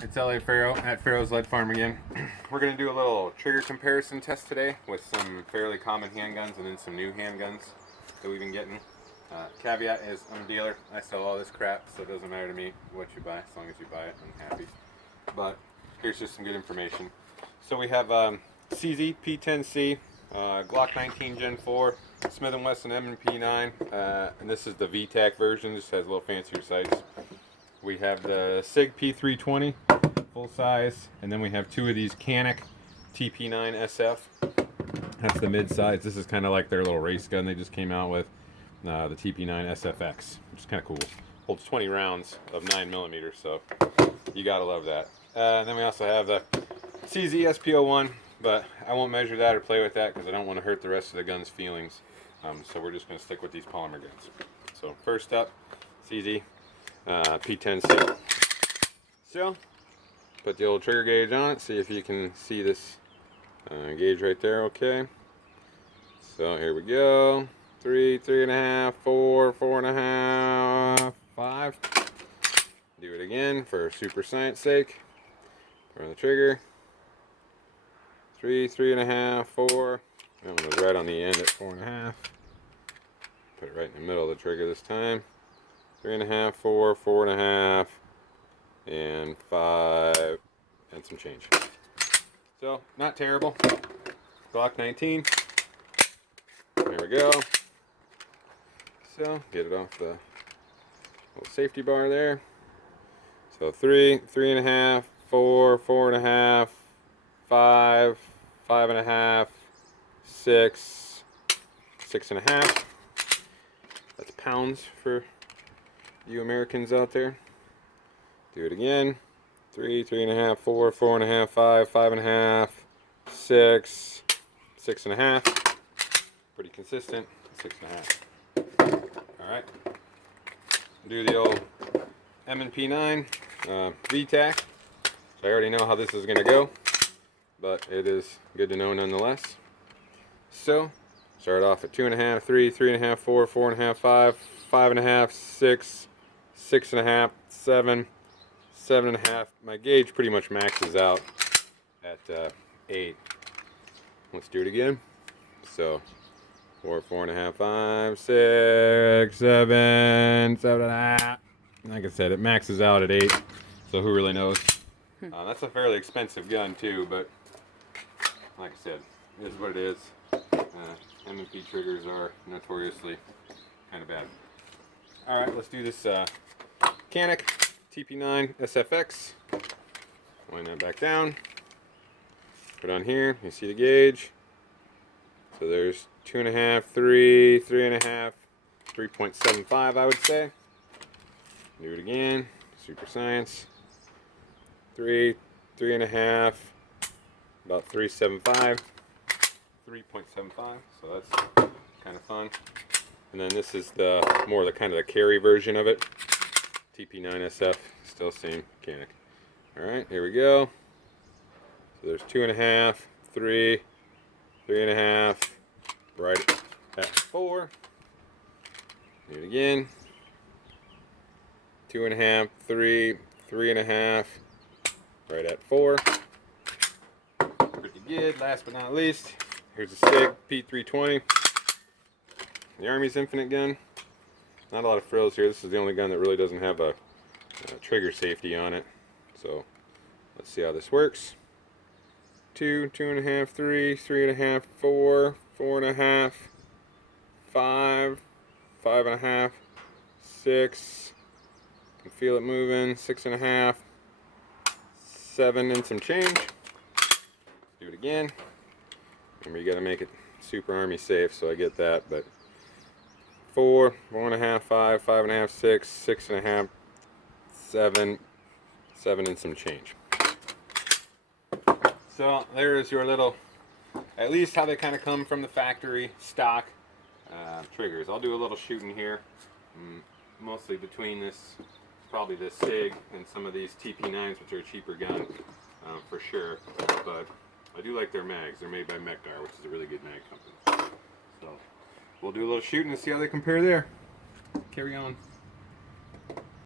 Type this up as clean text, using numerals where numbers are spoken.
It's LA Pharaoh at Pharaoh's Lead Farm again. We're going to do a little trigger comparison test today with some fairly common handguns and then some new handguns that we've been getting. Caveat is I'm a dealer. I sell all this crap, so it doesn't matter to me what you buy. As long as you buy it, I'm happy. But here's just some good information. So we have CZ P10c, Glock 19 Gen 4, Smith & Wesson M&P9, and this is the vtac version. This has a little fancier sights. We have the SIG P320 full size, and then we have two of these canik tp9sf. That's the mid size. This is kind of like their little race gun they just came out with, the tp9sfx, which is kind of cool. Holds 20 rounds of 9mm, so you gotta love that. And then we also have the CZ SP01, but I won't measure that or play with that because I don't want to hurt the rest of the gun's feelings. So we're just going to stick with these polymer guns. So first up, CZ P10c. So put the old trigger gauge on it. See if you can see this gauge right there. Okay. So here we go. 3, 3.5, 4, 4.5, 5. Do it again for super science sake. Turn the trigger. 3, 3.5, 4. That one was right on the end at 4.5. Put it right in the middle of the trigger this time. 3.5, 4, 4.5, and 5, and some change. So not terrible. Glock 19. There we go. So get it off the little safety bar there. So 3, 3.5, 4, 4.5, 5, 5.5, 6, 6.5. That's pounds for you Americans out there. Do it again. 3, 3.5, 4, 4.5, 5, 5.5, 6, 6.5. Pretty consistent. 6.5. Alright. Do the old M&P9 vtac. So I already know how this is going to go, but it is good to know nonetheless. So start off at 2.5, 3, 3.5, 4, 4.5, 5, 5.5, 6, 6.5, 7, 7.5. My gauge pretty much maxes out at 8. Let's do it again. So 4, 4.5, 5, 6, 7, 7.5. Like I said, it maxes out at 8. So who really knows? That's a fairly expensive gun too, but like I said, it is what it is. M&P triggers are notoriously kind of bad. Alright, let's do this canik tp9sfx. Wind that back down. Put on here, you see the gauge. So there's 2.5, 3, 3.5, 3.75 I would say. Do it again, super science. 3, 3.5, about 3.75. 3.75, so that's kind of fun. And then this is the more the kind of the carry version of it. TP9SF, still same canik. Alright, here we go. So there's 2.5, 3, 3.5, right at 4. Do it again. 2.5, 3, 3.5, right at 4. Pretty good. Last but not least, here's a SIG P320. The Army's infinite gun. Not a lot of frills here. This is the only gun that really doesn't have a trigger safety on it. So let's see how this works. 2, 2.5, 3, 3.5, 4, 4.5, 5, 5.5, 6. Can feel it moving. 6.5, 7 and some change. Do it again. Remember, you got to make it super Army safe, so I get that. But 4, 4.5, 5, 5.5, 6, 6.5, 7, 7 and some change. So there's your little, at least how they kind of come from the factory stock triggers. I'll do a little shooting here, mostly between this, probably this SIG and some of these TP9s, which are a cheaper gun for sure. But I do like their mags. They're made by Mekdar, which is a really good mag company. So we'll do a little shooting and see how they compare there. Carry on.